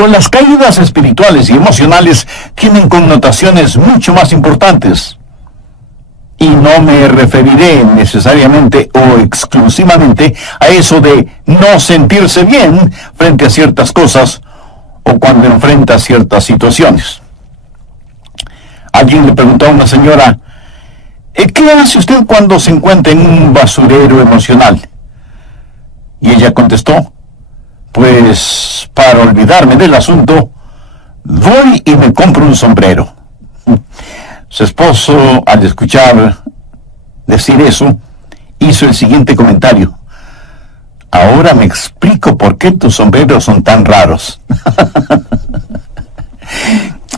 Pero las caídas espirituales y emocionales tienen connotaciones mucho más importantes. Y no me referiré necesariamente o exclusivamente a eso de no sentirse bien frente a ciertas cosas o cuando enfrenta ciertas situaciones. Alguien le preguntó a una señora, ¿qué hace usted cuando se encuentra en un basurero emocional? Y ella contestó, pues para olvidarme del asunto, voy y me compro un sombrero. Su esposo, al escuchar decir eso, hizo el siguiente comentario. Ahora me explico por qué tus sombreros son tan raros.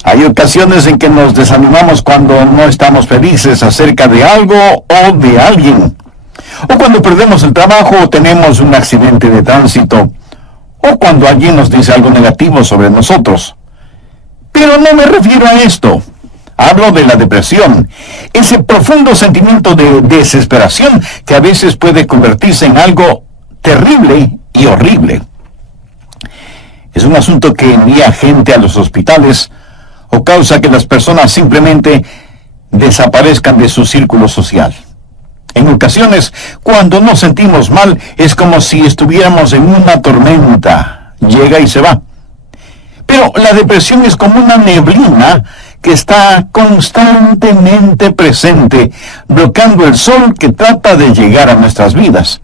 Hay ocasiones en que nos desanimamos cuando no estamos felices acerca de algo o de alguien. O cuando perdemos el trabajo o tenemos un accidente de tránsito. O cuando alguien nos dice algo negativo sobre nosotros. Pero no me refiero a esto. Hablo de la depresión, ese profundo sentimiento de desesperación que a veces puede convertirse en algo terrible y horrible. Es un asunto que envía gente a los hospitales o causa que las personas simplemente desaparezcan de su círculo social. En ocasiones, cuando nos sentimos mal, es como si estuviéramos en una tormenta. Llega y se va. Pero la depresión es como una neblina que está constantemente presente, bloqueando el sol que trata de llegar a nuestras vidas.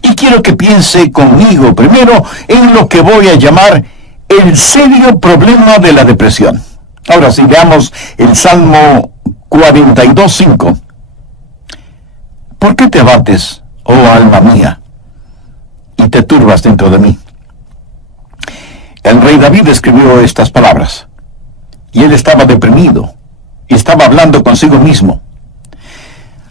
Y quiero que piense conmigo primero en lo que voy a llamar el serio problema de la depresión. Ahora sí, veamos el Salmo 42:5. ¿Por qué te abates, oh alma mía, y te turbas dentro de mí? El rey David escribió estas palabras. Y él estaba deprimido, y estaba hablando consigo mismo.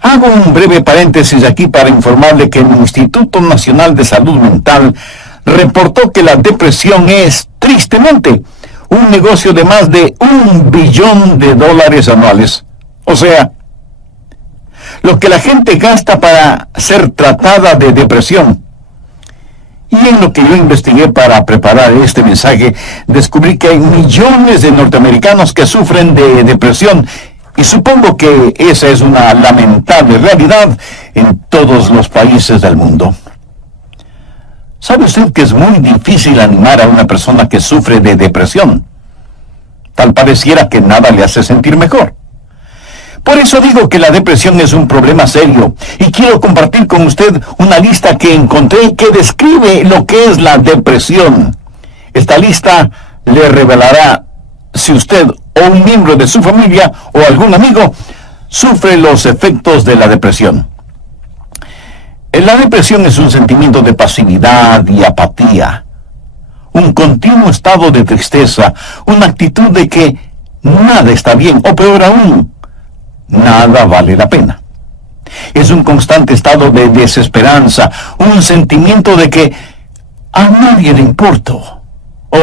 Hago un breve paréntesis aquí para informarle que el Instituto Nacional de Salud Mental reportó que la depresión es, tristemente, un negocio de más de $1 billón anuales. O sea, lo que la gente gasta para ser tratada de depresión. Y en lo que yo investigué para preparar este mensaje, descubrí que hay millones de norteamericanos que sufren de depresión, y supongo que esa es una lamentable realidad en todos los países del mundo. ¿Sabe usted que es muy difícil animar a una persona que sufre de depresión? Tal pareciera que nada le hace sentir mejor. Por eso digo que la depresión es un problema serio, y quiero compartir con usted una lista que encontré que describe lo que es la depresión. Esta lista le revelará si usted o un miembro de su familia o algún amigo sufre los efectos de la depresión. La depresión es un sentimiento de pasividad y apatía, un continuo estado de tristeza, una actitud de que nada está bien, o peor aún, nada vale la pena. Es un constante estado de desesperanza, un sentimiento de que a nadie le importo, o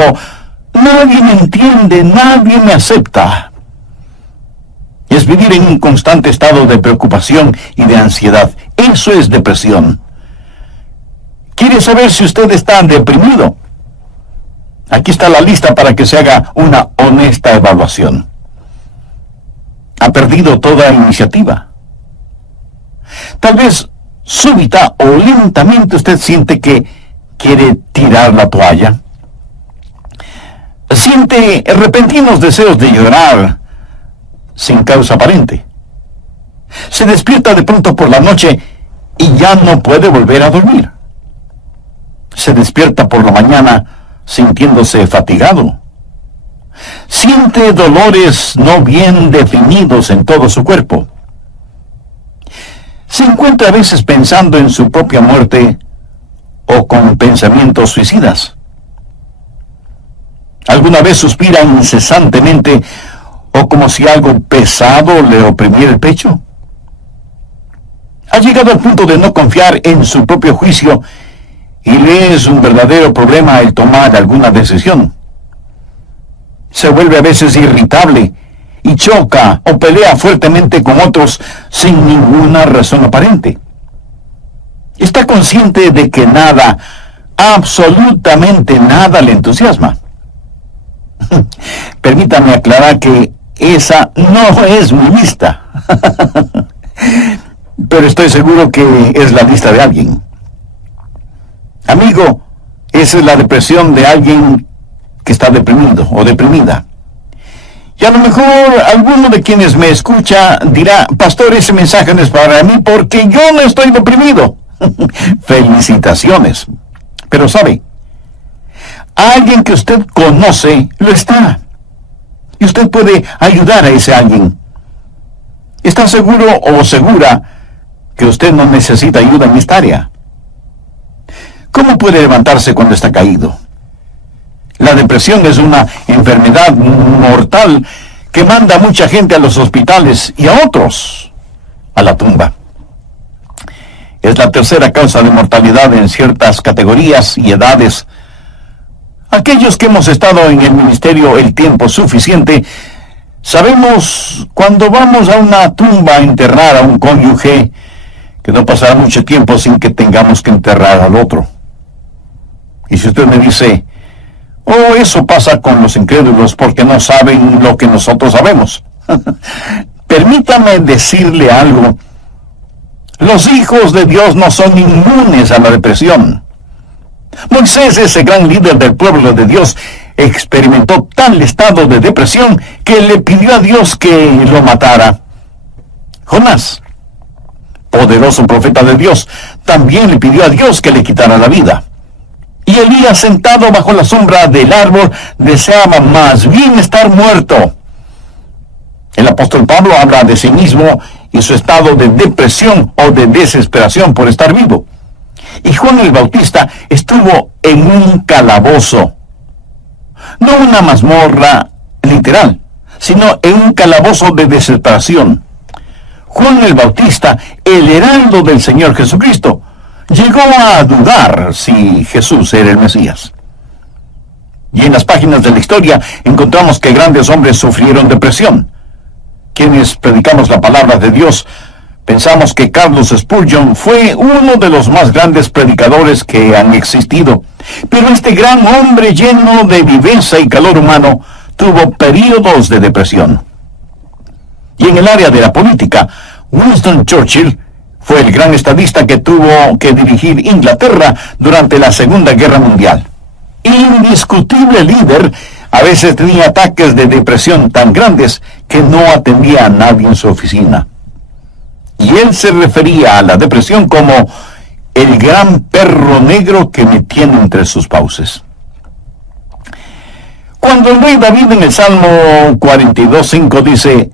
nadie me entiende, nadie me acepta. Es vivir en un constante estado de preocupación y de ansiedad. Eso es depresión. ¿Quiere saber si usted está deprimido? Aquí está la lista para que se haga una honesta evaluación. ¿Ha perdido toda iniciativa? Tal vez súbita o lentamente usted siente que quiere tirar la toalla. Siente repentinos deseos de llorar sin causa aparente. Se despierta de pronto por la noche y ya no puede volver a dormir. Se despierta por la mañana sintiéndose fatigado. Siente dolores no bien definidos en todo su cuerpo. Se encuentra a veces pensando en su propia muerte o con pensamientos suicidas. ¿Alguna vez suspira incesantemente o como si algo pesado le oprimiera el pecho? Ha llegado al punto de no confiar en su propio juicio y le es un verdadero problema el tomar alguna decisión. Se vuelve a veces irritable y choca o pelea fuertemente con otros sin ninguna razón aparente. Está consciente de que nada, absolutamente nada le entusiasma. Permítame aclarar que esa no es mi lista. Pero estoy seguro que es la lista de alguien. Amigo, esa es la depresión de alguien que está deprimido o deprimida. Y a lo mejor alguno de quienes me escucha dirá, pastor, ese mensaje no es para mí porque yo no estoy deprimido. Felicitaciones. Pero sabe, alguien que usted conoce lo está. Y usted puede ayudar a ese alguien. ¿Está seguro o segura que usted no necesita ayuda en esta área? ¿Cómo puede levantarse cuando está caído? La depresión es una enfermedad mortal que manda a mucha gente a los hospitales y a otros a la tumba. Es la tercera causa de mortalidad en ciertas categorías y edades. Aquellos que hemos estado en el ministerio el tiempo suficiente, sabemos cuando vamos a una tumba a enterrar a un cónyuge, que no pasará mucho tiempo sin que tengamos que enterrar al otro. Y si usted me dice, oh, eso pasa con los incrédulos porque no saben lo que nosotros sabemos. Permítame decirle algo. Los hijos de Dios no son inmunes a la depresión. Moisés, ese gran líder del pueblo de Dios, experimentó tal estado de depresión que le pidió a Dios que lo matara. Jonás, poderoso profeta de Dios, también le pidió a Dios que le quitara la vida. Y Elías, sentado bajo la sombra del árbol, deseaba más bien estar muerto. El apóstol Pablo habla de sí mismo y su estado de depresión o de desesperación por estar vivo. Y Juan el Bautista estuvo en un calabozo. No una mazmorra literal, sino en un calabozo de desesperación. Juan el Bautista, el heraldo del Señor Jesucristo, llegó a dudar si Jesús era el Mesías. Y en las páginas de la historia encontramos que grandes hombres sufrieron depresión. Quienes predicamos la palabra de Dios, pensamos que Carlos Spurgeon fue uno de los más grandes predicadores que han existido. Pero este gran hombre lleno de viveza y calor humano tuvo períodos de depresión. Y en el área de la política, Winston Churchill fue el gran estadista que tuvo que dirigir Inglaterra durante la Segunda Guerra Mundial. Indiscutible líder, a veces tenía ataques de depresión tan grandes que no atendía a nadie en su oficina. Y él se refería a la depresión como el gran perro negro que me tiene entre sus fauces. Cuando el rey David en el Salmo 42:5 dice,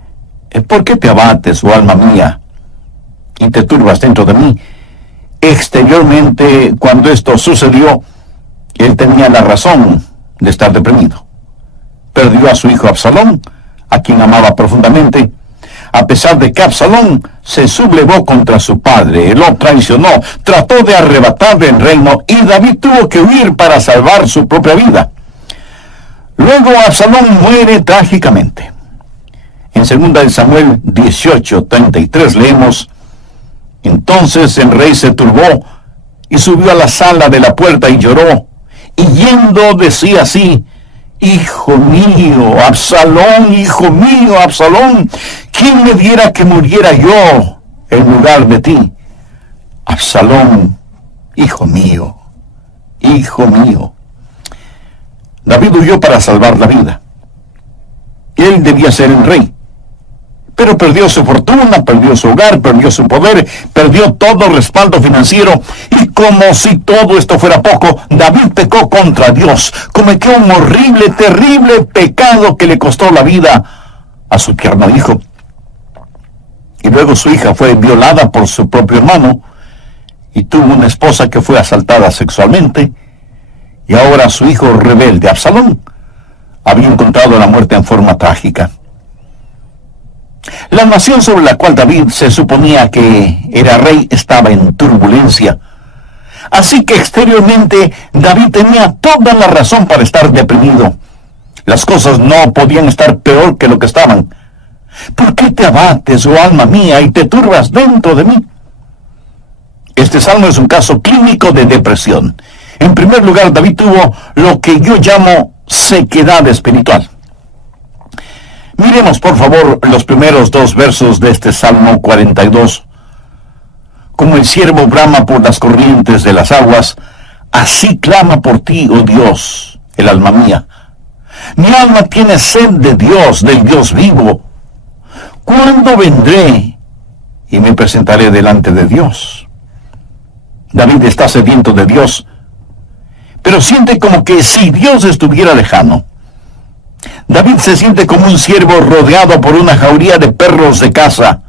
¿por qué te abates, oh alma mía, y te turbas dentro de mí? Exteriormente, cuando esto sucedió, él tenía la razón de estar deprimido. Perdió a su hijo Absalón, a quien amaba profundamente, a pesar de que Absalón se sublevó contra su padre, lo traicionó, trató de arrebatarle el reino, y David tuvo que huir para salvar su propia vida. Luego Absalón muere trágicamente. En 2 Samuel 18:33 leemos, entonces el rey se turbó y subió a la sala de la puerta y lloró, y yendo decía así, hijo mío, Absalón, hijo mío, Absalón, ¿quién me diera que muriera yo en lugar de ti? Absalón, hijo mío, hijo mío. David huyó para salvar la vida. Él debía ser el rey. Pero perdió su fortuna, perdió su hogar, perdió su poder, perdió todo respaldo financiero. Y como si todo esto fuera poco, David pecó contra Dios. Cometió un horrible, terrible pecado que le costó la vida a su tierno hijo. Y luego su hija fue violada por su propio hermano y tuvo una esposa que fue asaltada sexualmente. Y ahora su hijo rebelde, Absalón, había encontrado la muerte en forma trágica. La nación sobre la cual David se suponía que era rey estaba en turbulencia. Así que exteriormente David tenía toda la razón para estar deprimido. Las cosas no podían estar peor que lo que estaban. ¿Por qué te abates, oh alma mía, y te turbas dentro de mí? Este salmo es un caso clínico de depresión. En primer lugar, David tuvo lo que yo llamo sequedad espiritual. Miremos, por favor, los primeros dos versos de este Salmo 42. Como el ciervo brama por las corrientes de las aguas, así clama por ti, oh Dios, el alma mía. Mi alma tiene sed de Dios, del Dios vivo. ¿Cuándo vendré y me presentaré delante de Dios? David está sediento de Dios, pero siente como que si Dios estuviera lejano. David se siente como un ciervo rodeado por una jauría de perros de caza.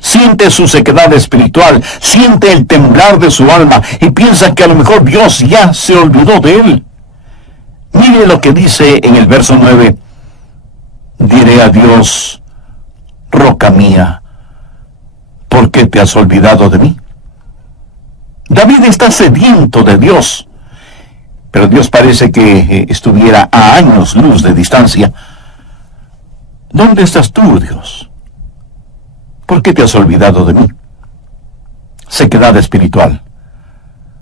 Siente su sequedad espiritual, siente el temblar de su alma y piensa que a lo mejor Dios ya se olvidó de él. Mire lo que dice en el verso 9. Diré a Dios, roca mía, ¿por qué te has olvidado de mí? David está sediento de Dios, pero Dios parece que estuviera a años luz de distancia. ¿Dónde estás tú, Dios? ¿Por qué te has olvidado de mí? Sequedad espiritual.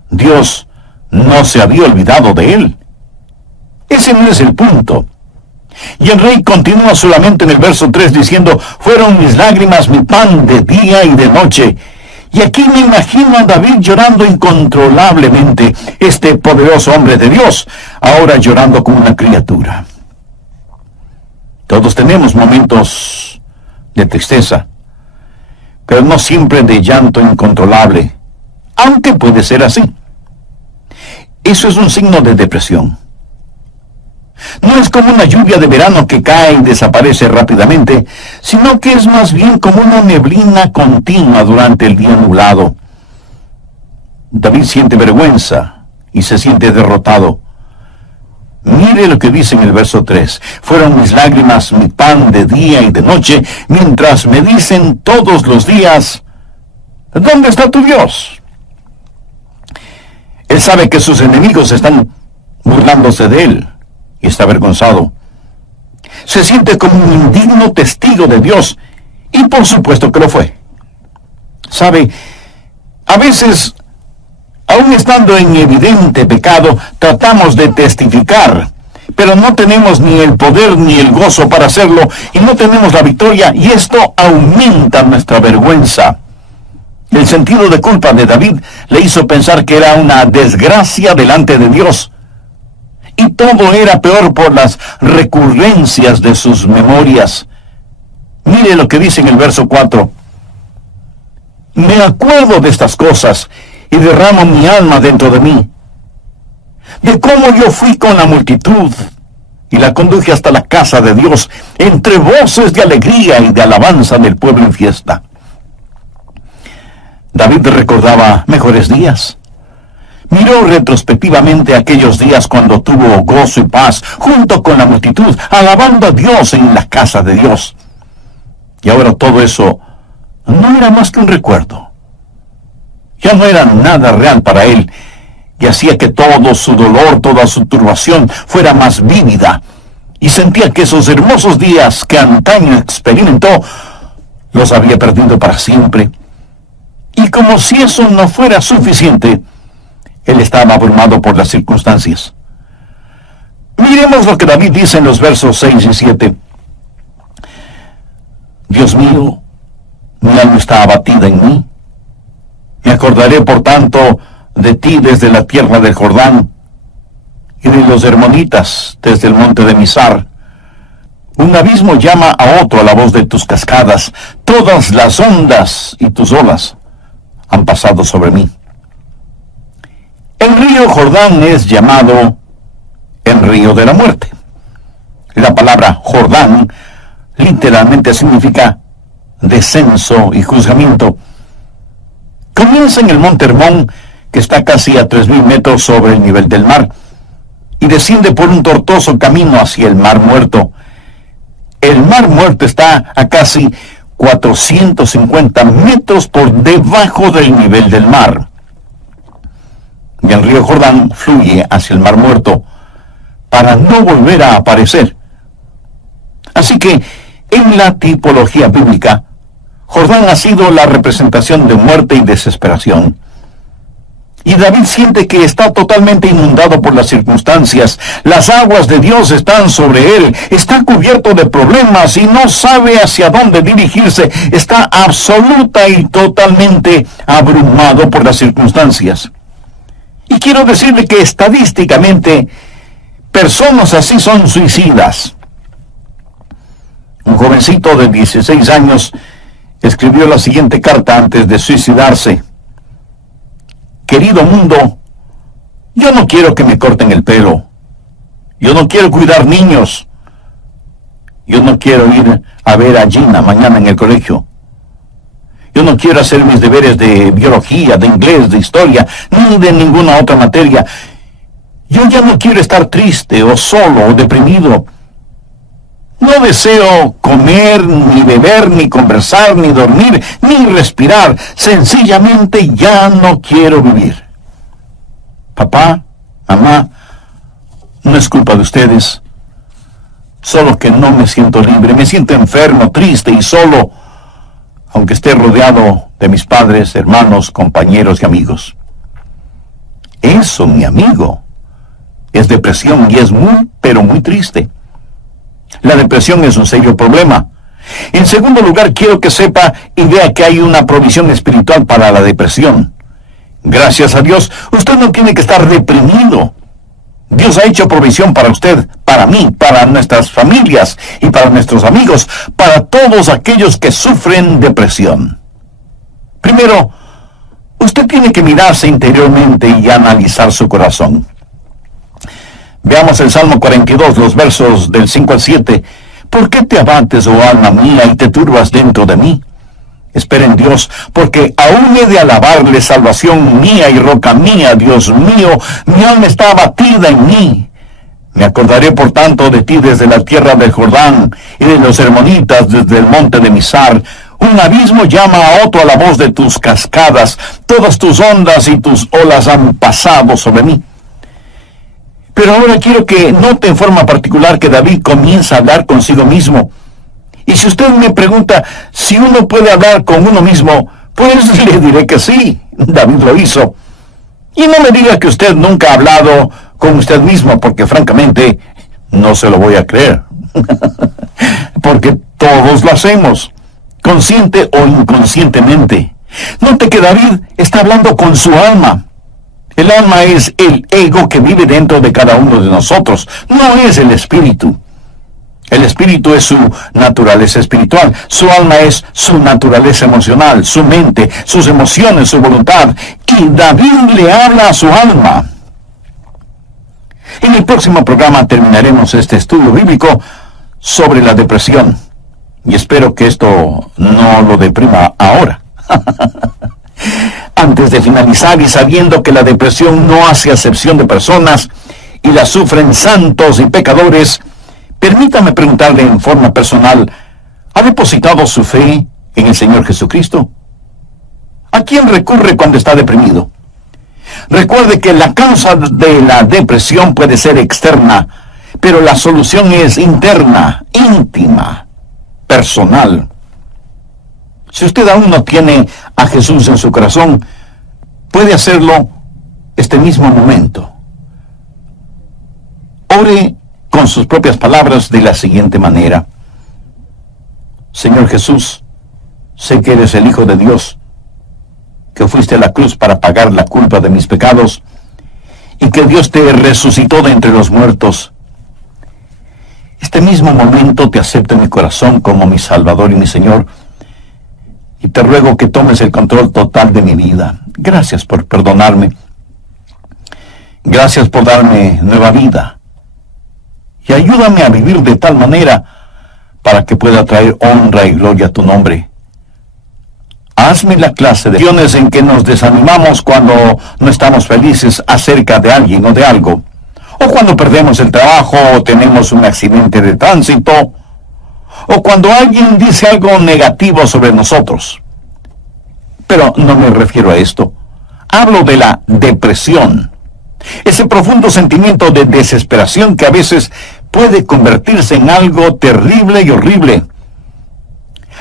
Dios no se había olvidado de él. Ese no es el punto. Y el rey continúa solamente en el verso 3 diciendo, fueron mis lágrimas mi pan de día y de noche. Y aquí me imagino a David llorando incontrolablemente, este poderoso hombre de Dios, ahora llorando como una criatura. Todos tenemos momentos de tristeza, pero no siempre de llanto incontrolable, aunque puede ser así. Eso es un signo de depresión. No es como una lluvia de verano que cae y desaparece rápidamente, sino que es más bien como una neblina continua durante el día nublado. David siente vergüenza y se siente derrotado. Mire lo que dice en el verso 3. Fueron mis lágrimas mi pan de día y de noche, mientras me dicen todos los días, ¿dónde está tu Dios? Él sabe que sus enemigos están burlándose de él y está avergonzado. Se siente como un indigno testigo de Dios, y por supuesto que lo fue. Sabe, a veces, aun estando en evidente pecado, tratamos de testificar, pero no tenemos ni el poder ni el gozo para hacerlo, y no tenemos la victoria, y esto aumenta nuestra vergüenza. El sentido de culpa de David le hizo pensar que era una desgracia delante de Dios. Y todo era peor por las recurrencias de sus memorias. Mire lo que dice en el verso 4. Me acuerdo de estas cosas y derramo mi alma dentro de mí. De cómo yo fui con la multitud y la conduje hasta la casa de Dios, entre voces de alegría y de alabanza del pueblo en fiesta. David recordaba mejores días. Miró retrospectivamente aquellos días cuando tuvo gozo y paz junto con la multitud, alabando a Dios en la casa de Dios. Y ahora todo eso no era más que un recuerdo. Ya no era nada real para él, y hacía que todo su dolor, toda su turbación fuera más vívida, y sentía que esos hermosos días que antaño experimentó, los había perdido para siempre. Y como si eso no fuera suficiente, él estaba abrumado por las circunstancias. Miremos lo que David dice en los versos 6 y 7. Dios mío, mi alma está abatida en mí. Me acordaré, por tanto, de ti desde la tierra del Jordán, y de los hermonitas desde el monte de Mizar. Un abismo llama a otro a la voz de tus cascadas. Todas las ondas y tus olas han pasado sobre mí. El río Jordán es llamado el río de la muerte. La palabra Jordán literalmente significa descenso y juzgamiento. Comienza en el monte Hermón, que está casi a 3.000 metros sobre el nivel del mar, y desciende por un tortuoso camino hacia el Mar Muerto. El Mar Muerto está a casi 450 metros por debajo del nivel del mar. Y el río Jordán fluye hacia el Mar Muerto para no volver a aparecer. Así que, en la tipología bíblica, Jordán ha sido la representación de muerte y desesperación. Y David siente que está totalmente inundado por las circunstancias. Las aguas de Dios están sobre él. Está cubierto de problemas y no sabe hacia dónde dirigirse. Está absoluta y totalmente abrumado por las circunstancias. Y quiero decirle que estadísticamente, personas así son suicidas. Un jovencito de 16 años escribió la siguiente carta antes de suicidarse. Querido mundo, yo no quiero que me corten el pelo. Yo no quiero cuidar niños. Yo no quiero ir a ver a Gina mañana en el colegio. Yo no quiero hacer mis deberes de biología, de inglés, de historia, ni de ninguna otra materia. Yo ya no quiero estar triste o solo o deprimido. No deseo comer, ni beber, ni conversar, ni dormir, ni respirar. Sencillamente ya no quiero vivir. Papá, mamá, no es culpa de ustedes. Solo que no me siento libre. Me siento enfermo, triste y solo, aunque esté rodeado de mis padres, hermanos, compañeros y amigos. Eso, mi amigo, es depresión y es muy, pero muy triste. La depresión es un serio problema. En segundo lugar, quiero que sepa y vea que hay una provisión espiritual para la depresión. Gracias a Dios, usted no tiene que estar deprimido. Dios ha hecho provisión para usted, para mí, para nuestras familias y para nuestros amigos, para todos aquellos que sufren depresión. Primero, usted tiene que mirarse interiormente y analizar su corazón. Veamos el Salmo 42, los versos del 5 al 7. ¿Por qué te abates, oh alma mía, y te turbas dentro de mí? Espera en Dios, porque aún he de alabarle, salvación mía y roca mía, Dios mío. Mi alma está abatida en mí. Me acordaré, por tanto, de ti desde la tierra del Jordán, y de los hermonitas desde el monte de Mizar. Un abismo llama a otro a la voz de tus cascadas. Todas tus ondas y tus olas han pasado sobre mí. Pero ahora quiero que note en forma particular que David comienza a hablar consigo mismo. Y si usted me pregunta si uno puede hablar con uno mismo, pues le diré que sí, David lo hizo. Y no me diga que usted nunca ha hablado con usted mismo, porque francamente no se lo voy a creer. Porque todos lo hacemos, consciente o inconscientemente. Note que David está hablando con su alma. El alma es el ego que vive dentro de cada uno de nosotros, no es el espíritu. El espíritu es su naturaleza espiritual, su alma es su naturaleza emocional, su mente, sus emociones, su voluntad. Y David le habla a su alma. En el próximo programa terminaremos este estudio bíblico sobre la depresión. Y espero que esto no lo deprima ahora. Antes de finalizar y sabiendo que la depresión no hace acepción de personas y la sufren santos y pecadores, permítame preguntarle en forma personal, ¿ha depositado su fe en el Señor Jesucristo? ¿A quién recurre cuando está deprimido? Recuerde que la causa de la depresión puede ser externa, pero la solución es interna, íntima, personal. Si usted aún no tiene a Jesús en su corazón, puede hacerlo este mismo momento. Ore con sus propias palabras de la siguiente manera. Señor Jesús, sé que eres el Hijo de Dios, que fuiste a la cruz para pagar la culpa de mis pecados, y que Dios te resucitó de entre los muertos. Este mismo momento te acepto en mi corazón como mi Salvador y mi Señor, y te ruego que tomes el control total de mi vida. Gracias por perdonarme. Gracias por darme nueva vida. Y ayúdame a vivir de tal manera para que pueda traer honra y gloria a tu nombre. Hazme la clase de situaciones en que nos desanimamos cuando no estamos felices acerca de alguien o de algo, o cuando perdemos el trabajo o tenemos un accidente de tránsito, o cuando alguien dice algo negativo sobre nosotros. Pero no me refiero a esto. Hablo de la depresión. Ese profundo sentimiento de desesperación que a veces puede convertirse en algo terrible y horrible.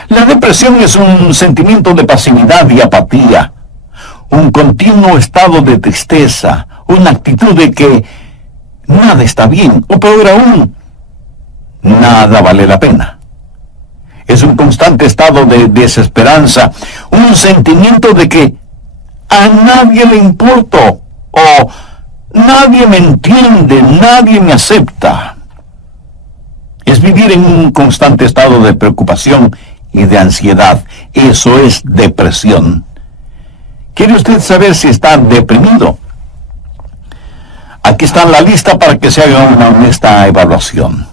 La depresión es un sentimiento de pasividad y apatía. un continuo estado de tristeza, una actitud de que nada está bien, o peor aún, nada vale la pena. Es un constante estado de desesperanza, un sentimiento de que a nadie le importo, o nadie me entiende, nadie me acepta. Es vivir en un constante estado de preocupación y de ansiedad. Eso es depresión. ¿Quiere usted saber si está deprimido? Aquí está la lista para que se haga una honesta evaluación.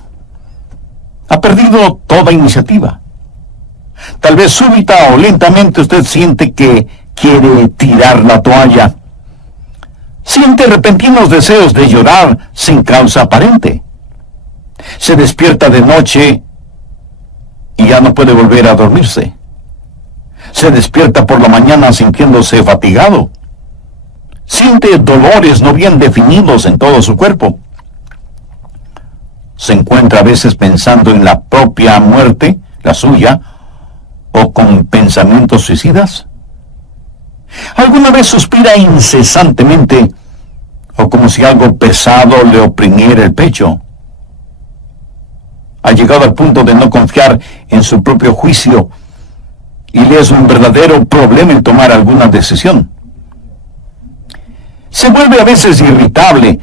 Ha perdido toda iniciativa. Tal vez súbita o lentamente usted siente que quiere tirar la toalla. Siente repentinos deseos de llorar sin causa aparente. Se despierta de noche y ya no puede volver a dormirse. Se despierta por la mañana sintiéndose fatigado. Siente dolores no bien definidos en todo su cuerpo. Se encuentra a veces pensando en la propia muerte, la suya, o con pensamientos suicidas. ¿Alguna vez suspira incesantemente o como si algo pesado le oprimiera el pecho? Ha llegado al punto de no confiar en su propio juicio y le es un verdadero problema el tomar alguna decisión. Se vuelve a veces irritable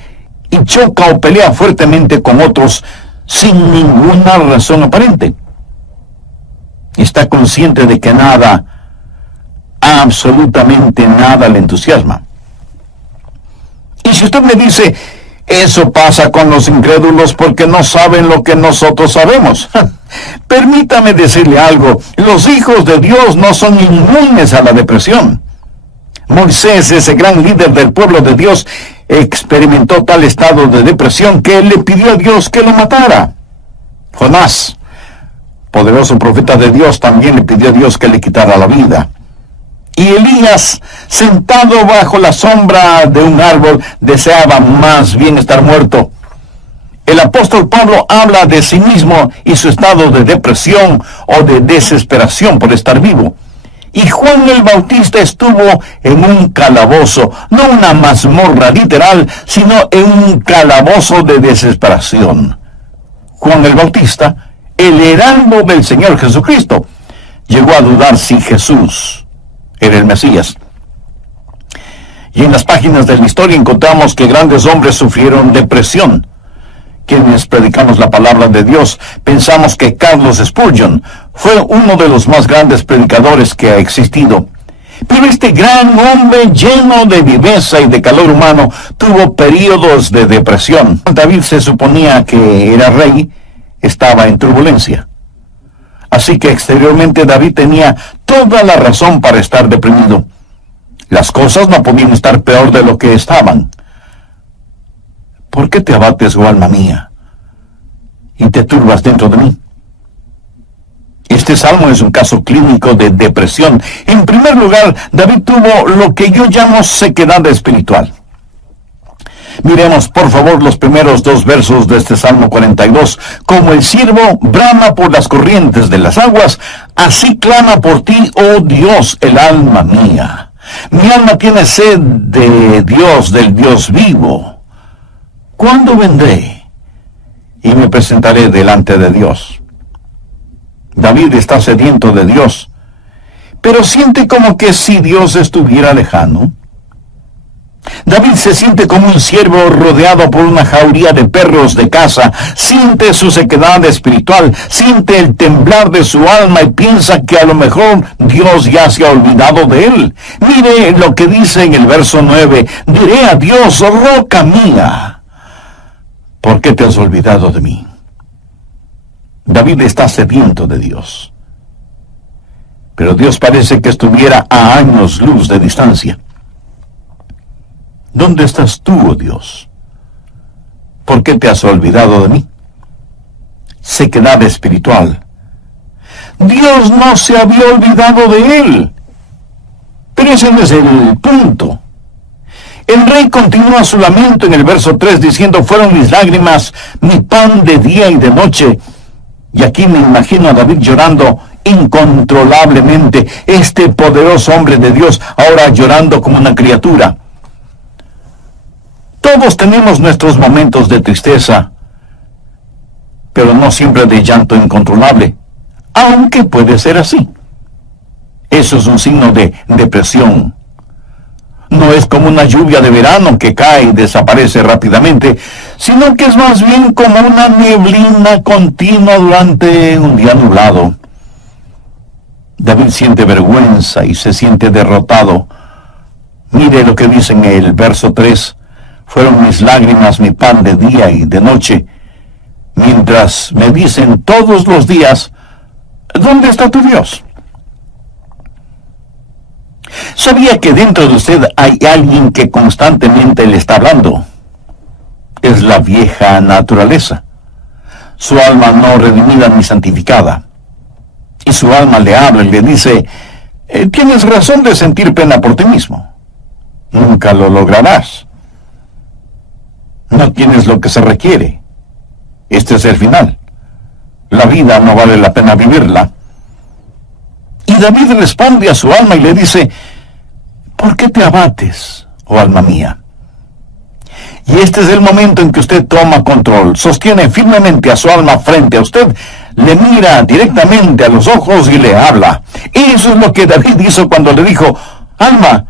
y choca o pelea fuertemente con otros sin ninguna razón aparente. Está consciente de que nada, absolutamente nada le entusiasma. Y si usted me dice, eso pasa con los incrédulos porque no saben lo que nosotros sabemos. Permítame decirle algo, los hijos de Dios no son inmunes a la depresión. Moisés, ese gran líder del pueblo de Dios, experimentó tal estado de depresión que él le pidió a Dios que lo matara. Jonás, poderoso profeta de Dios, también le pidió a Dios que le quitara la vida. Y Elías, sentado bajo la sombra de un árbol, deseaba más bien estar muerto. El apóstol Pablo habla de sí mismo y su estado de depresión o de desesperación por estar vivo. Y Juan el Bautista estuvo en un calabozo, no una mazmorra literal, sino en un calabozo de desesperación. Juan el Bautista, el heraldo del Señor Jesucristo, llegó a dudar si Jesús era el Mesías. Y en las páginas de la historia encontramos que grandes hombres sufrieron depresión. Quienes predicamos la palabra de Dios, pensamos que Carlos Spurgeon fue uno de los más grandes predicadores que ha existido. Pero este gran hombre lleno de viveza y de calor humano tuvo períodos de depresión. David se suponía que era rey, estaba en turbulencia. Así que exteriormente David tenía toda la razón para estar deprimido. Las cosas no podían estar peor de lo que estaban. ¿Por qué te abates, oh alma mía, y te turbas dentro de mí? Este salmo es un caso clínico de depresión. En primer lugar, David tuvo lo que yo llamo sequedad espiritual. Miremos, por favor, los primeros dos versos de este Salmo 42. Como el ciervo brama por las corrientes de las aguas, así clama por ti, oh Dios, el alma mía. Mi alma tiene sed de Dios, del Dios vivo. ¿Cuándo vendré y me presentaré delante de Dios? David está sediento de Dios, pero siente como que si Dios estuviera lejano. David se siente como un ciervo rodeado por una jauría de perros de caza, siente su sequedad espiritual, siente el temblar de su alma y piensa que a lo mejor Dios ya se ha olvidado de él. Mire lo que dice en el verso 9, diré a Dios, roca mía, ¿por qué te has olvidado de mí? David está sediento de Dios, pero Dios parece que estuviera a años luz de distancia. ¿Dónde estás tú, oh Dios? ¿Por qué te has olvidado de mí? Sequedad espiritual. Dios no se había olvidado de él. Pero ese no es el punto. El rey continúa su lamento en el verso 3 diciendo, fueron mis lágrimas, mi pan de día y de noche. Y aquí me imagino a David llorando incontrolablemente, este poderoso hombre de Dios, ahora llorando como una criatura. Todos tenemos nuestros momentos de tristeza, pero no siempre de llanto incontrolable, aunque puede ser así. Eso es un signo de depresión. No es como una lluvia de verano que cae y desaparece rápidamente, sino que es más bien como una neblina continua durante un día nublado. David siente vergüenza y se siente derrotado. Mire lo que dice en el verso 3. Fueron mis lágrimas mi pan de día y de noche, mientras me dicen todos los días, ¿dónde está tu Dios? ¿Sabía que dentro de usted hay alguien que constantemente le está hablando? Es la vieja naturaleza, su alma no redimida ni santificada. Y su alma le habla y le dice, tienes razón de sentir pena por ti mismo. Nunca lo lograrás. No tienes lo que se requiere. Este es el final. La vida no vale la pena vivirla. Y David responde a su alma y le dice, ¿por qué te abates, oh alma mía? Y este es el momento en que usted toma control, sostiene firmemente a su alma frente a usted, le mira directamente a los ojos y le habla. Eso es lo que David hizo cuando le dijo, alma,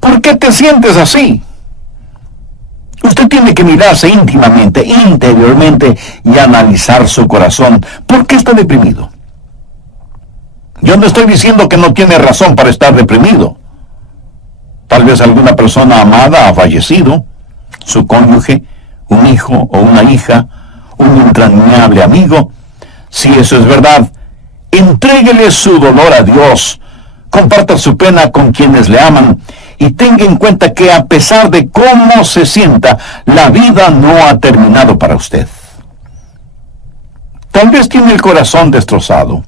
¿por qué te sientes así? Usted tiene que mirarse íntimamente, interiormente y analizar su corazón. ¿Por qué está deprimido? Yo no estoy diciendo que no tiene razón para estar deprimido. Tal vez alguna persona amada ha fallecido, su cónyuge, un hijo o una hija, un entrañable amigo. Si eso es verdad, entréguele su dolor a Dios, comparta su pena con quienes le aman y tenga en cuenta que a pesar de cómo se sienta, la vida no ha terminado para usted. Tal vez tiene el corazón destrozado.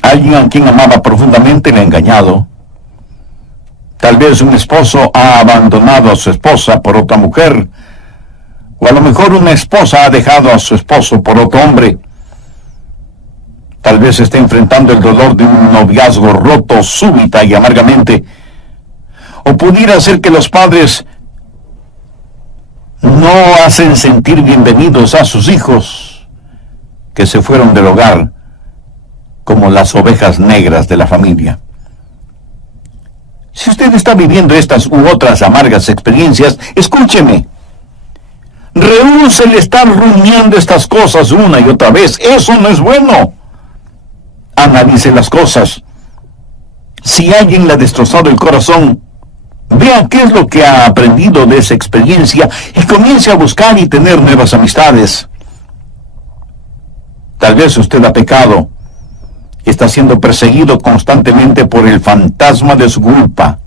Alguien a quien amaba profundamente le ha engañado. Tal vez un esposo ha abandonado a su esposa por otra mujer, o a lo mejor una esposa ha dejado a su esposo por otro hombre. Tal vez esté enfrentando el dolor de un noviazgo roto súbita y amargamente. O pudiera ser que los padres no hacen sentir bienvenidos a sus hijos que se fueron del hogar como las ovejas negras de la familia. Si usted está viviendo estas u otras amargas experiencias, escúcheme. Rehúse el estar rumiando estas cosas una y otra vez. Eso no es bueno. Analice las cosas. Si alguien le ha destrozado el corazón, vea qué es lo que ha aprendido de esa experiencia y comience a buscar y tener nuevas amistades. Tal vez usted ha pecado y está siendo perseguido constantemente por el fantasma de su culpa.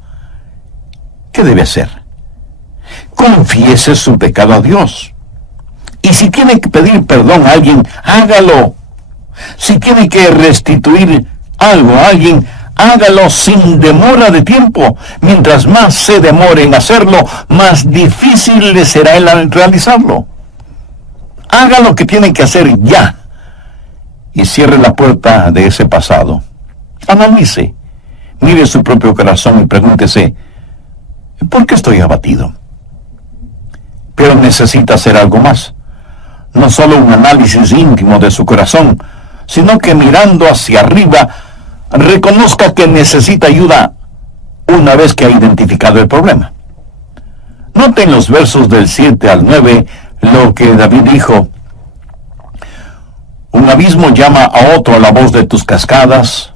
¿Qué debe hacer? Confiese su pecado a Dios. Y si tiene que pedir perdón a alguien, hágalo. Si tiene que restituir algo a alguien, hágalo sin demora de tiempo. Mientras más se demore en hacerlo, más difícil le será el realizarlo. Haga lo que tiene que hacer ya. Y cierre la puerta de ese pasado. Analice, mire su propio corazón y pregúntese, ¿por qué estoy abatido? Pero necesita hacer algo más. No solo un análisis íntimo de su corazón, sino que mirando hacia arriba, reconozca que necesita ayuda una vez que ha identificado el problema. Noten los versos del 7 al 9 lo que David dijo. Un abismo llama a otro a la voz de tus cascadas.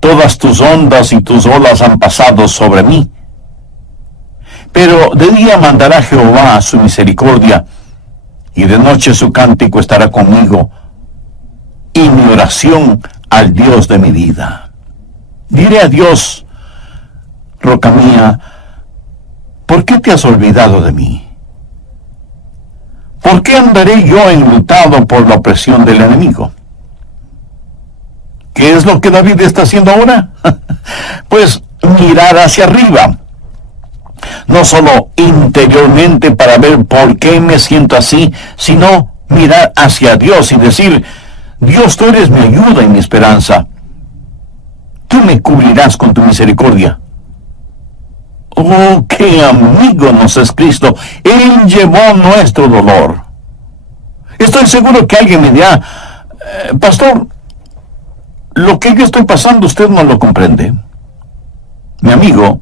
Todas tus ondas y tus olas han pasado sobre mí. Pero de día mandará Jehová su misericordia, y de noche su cántico estará conmigo, y mi oración al Dios de mi vida. Diré a Dios, roca mía, ¿por qué te has olvidado de mí? ¿Por qué andaré yo enlutado por la opresión del enemigo? ¿Qué es lo que David está haciendo ahora? Pues mirar hacia arriba. No solo interiormente para ver por qué me siento así, sino mirar hacia Dios y decir, Dios, tú eres mi ayuda y mi esperanza. Tú me cubrirás con tu misericordia. Oh, qué amigo nos es Cristo. Él llevó nuestro dolor. Estoy seguro que alguien me dirá, pastor, lo que yo estoy pasando usted no lo comprende. Mi amigo,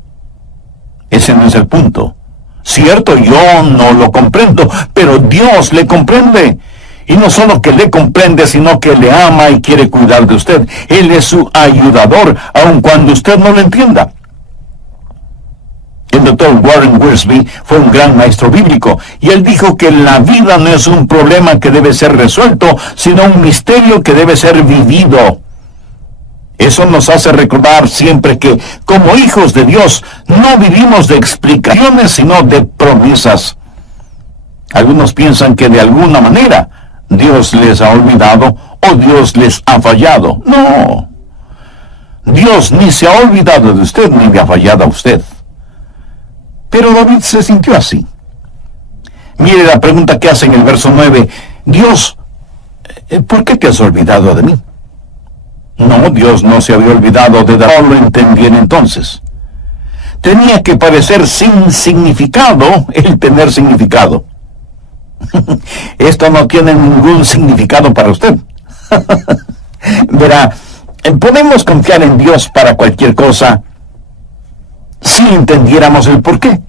ese no es el punto. Cierto, yo no lo comprendo, pero Dios le comprende. Y no solo que le comprende, sino que le ama y quiere cuidar de usted. Él es su ayudador, aun cuando usted no lo entienda. El doctor Warren Wiersbe fue un gran maestro bíblico, y él dijo que la vida no es un problema que debe ser resuelto, sino un misterio que debe ser vivido. Eso nos hace recordar siempre que, como hijos de Dios, no vivimos de explicaciones, sino de promesas. Algunos piensan que de alguna manera Dios les ha olvidado o Dios les ha fallado. No. Dios ni se ha olvidado de usted ni le ha fallado a usted. Pero David se sintió así. Mire la pregunta que hace en el verso 9. Dios, ¿por qué te has olvidado de mí? No, Dios no se había olvidado de David. No lo entendían entonces. Tenía que parecer sin significado el tener significado. Esto no tiene ningún significado para usted. Verá, podemos confiar en Dios para cualquier cosa si entendiéramos el porqué.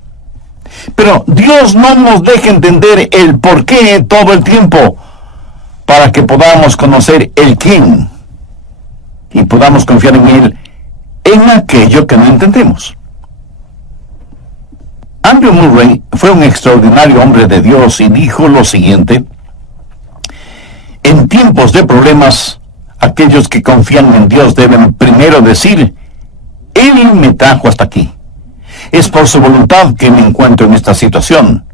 Pero Dios no nos deja entender el porqué todo el tiempo para que podamos conocer el quién y podamos confiar en Él en aquello que no entendemos. Andrew Murray fue un extraordinario hombre de Dios y dijo lo siguiente: en tiempos de problemas, aquellos que confían en Dios deben primero decir, Él me trajo hasta aquí. Es por su voluntad que me encuentro en esta situación.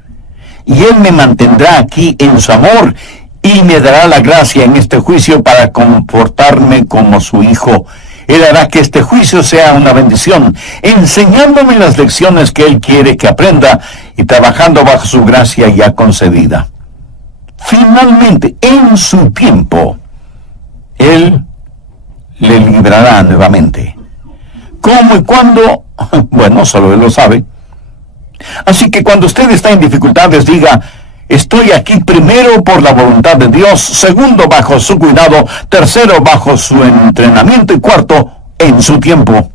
Y Él me mantendrá aquí en su amor y me dará la gracia en este juicio para comportarme como su hijo. Él hará que este juicio sea una bendición, enseñándome las lecciones que Él quiere que aprenda y trabajando bajo su gracia ya concedida. Finalmente, en su tiempo, Él le librará nuevamente. ¿Cómo y cuándo? Bueno, solo Él lo sabe. Así que cuando usted está en dificultades, diga, estoy aquí primero por la voluntad de Dios, segundo bajo su cuidado, tercero bajo su entrenamiento y cuarto en su tiempo.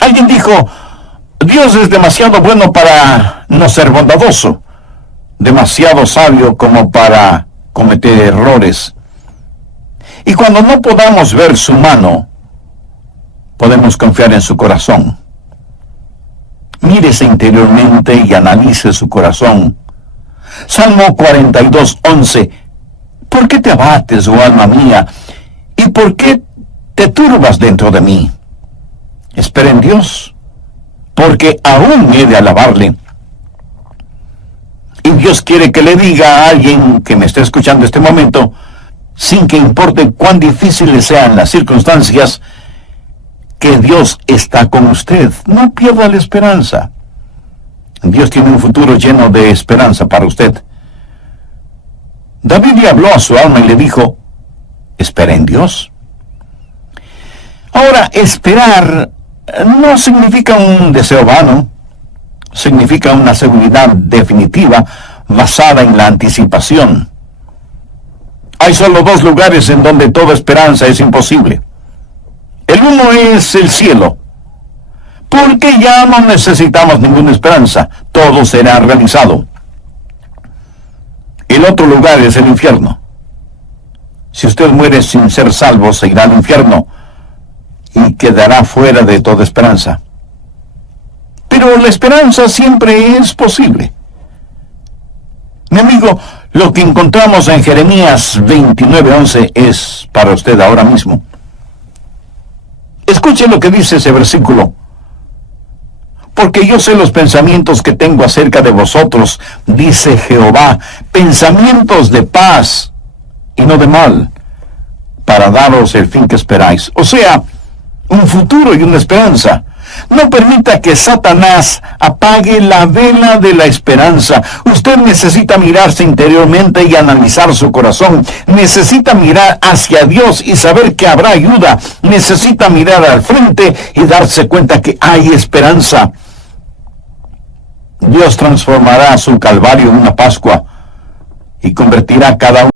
Alguien dijo, Dios es demasiado bueno para no ser bondadoso, demasiado sabio como para cometer errores. Y cuando no podamos ver su mano, podemos confiar en su corazón. Mírese interiormente y analice su corazón. Salmo 42:11. ¿Por qué te abates, oh alma mía? ¿Y por qué te turbas dentro de mí? Espera en Dios, porque aún he de alabarle. Y Dios quiere que le diga a alguien que me esté escuchando en este momento, sin que importe cuán difíciles sean las circunstancias, que Dios está con usted. No pierda la esperanza. Dios tiene un futuro lleno de esperanza para usted. David le habló a su alma y le dijo, espera en Dios. Ahora, esperar no significa un deseo vano, significa una seguridad definitiva basada en la anticipación. Hay solo dos lugares en donde toda esperanza es imposible. El uno es el cielo, porque ya no necesitamos ninguna esperanza, todo será realizado. El otro lugar es el infierno. Si usted muere sin ser salvo, se irá al infierno y quedará fuera de toda esperanza. Pero la esperanza siempre es posible. Mi amigo, lo que encontramos en Jeremías 29:11 es para usted ahora mismo. Escuche lo que dice ese versículo. Porque yo sé los pensamientos que tengo acerca de vosotros, dice Jehová, pensamientos de paz y no de mal, para daros el fin que esperáis. O sea, un futuro y una esperanza. No permita que Satanás apague la vela de la esperanza. Usted necesita mirarse interiormente y analizar su corazón. Necesita mirar hacia Dios y saber que habrá ayuda. Necesita mirar al frente y darse cuenta que hay esperanza. Dios transformará su calvario en una Pascua y convertirá cada uno.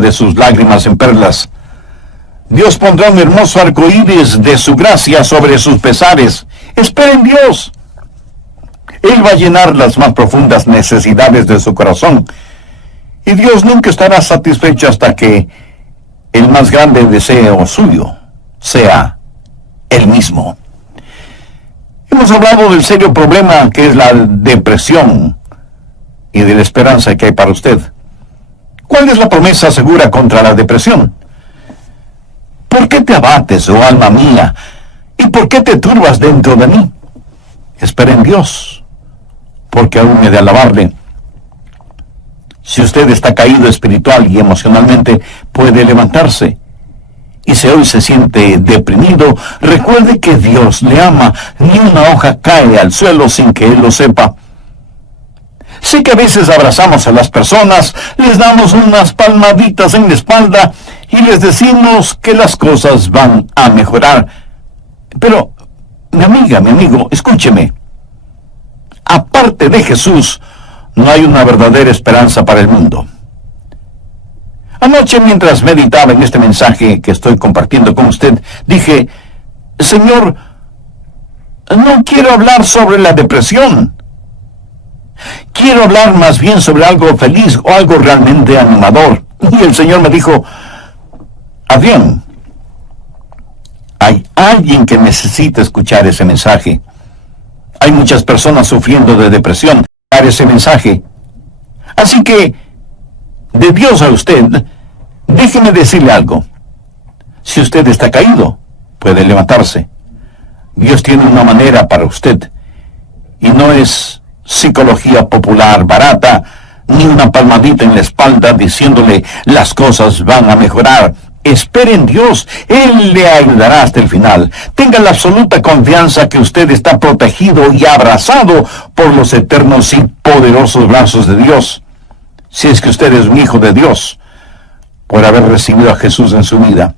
De sus lágrimas en perlas. Dios pondrá un hermoso arco iris de su gracia sobre sus pesares. Espera en Dios. Él va a llenar las más profundas necesidades de su corazón. Y Dios nunca estará satisfecho hasta que el más grande deseo suyo sea Él mismo. Hemos hablado del serio problema que es la depresión y de la esperanza que hay para usted. ¿Cuál es la promesa segura contra la depresión? ¿Por qué te abates, oh alma mía? ¿Y por qué te turbas dentro de mí? Espera en Dios, porque aún he de alabarle. Si usted está caído espiritual y emocionalmente, puede levantarse. Y si hoy se siente deprimido, recuerde que Dios le ama. Ni una hoja cae al suelo sin que Él lo sepa. Sé que a veces abrazamos a las personas, les damos unas palmaditas en la espalda y les decimos que las cosas van a mejorar. Pero, mi amiga, mi amigo, escúcheme. Aparte de Jesús, no hay una verdadera esperanza para el mundo. Anoche, mientras meditaba en este mensaje que estoy compartiendo con usted, dije, Señor, no quiero hablar sobre la depresión. Quiero hablar más bien sobre algo feliz o algo realmente animador. Y el Señor me dijo, Adrián, hay alguien que necesita escuchar ese mensaje. Hay muchas personas sufriendo de depresión. Dar ese mensaje. Así que, de Dios a usted, déjeme decirle algo. Si usted está caído, puede levantarse. Dios tiene una manera para usted. Y no es psicología popular barata, ni una palmadita en la espalda diciéndole las cosas van a mejorar. Espere en Dios, Él le ayudará hasta el final. Tenga la absoluta confianza que usted está protegido y abrazado por los eternos y poderosos brazos de Dios. Si es que usted es un hijo de Dios, por haber recibido a Jesús en su vida.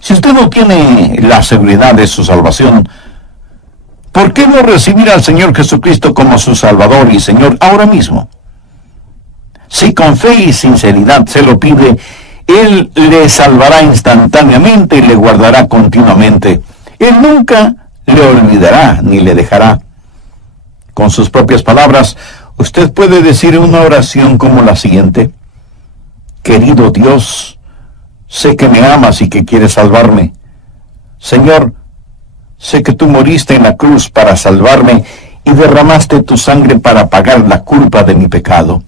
Si usted no tiene la seguridad de su salvación, ¿por qué no recibir al Señor Jesucristo como su Salvador y Señor ahora mismo? Si con fe y sinceridad se lo pide, Él le salvará instantáneamente y le guardará continuamente. Él nunca le olvidará ni le dejará. Con sus propias palabras, usted puede decir una oración como la siguiente. Querido Dios, sé que me amas y que quieres salvarme. Señor, sé que tú moriste en la cruz para salvarme y derramaste tu sangre para pagar la culpa de mi pecado.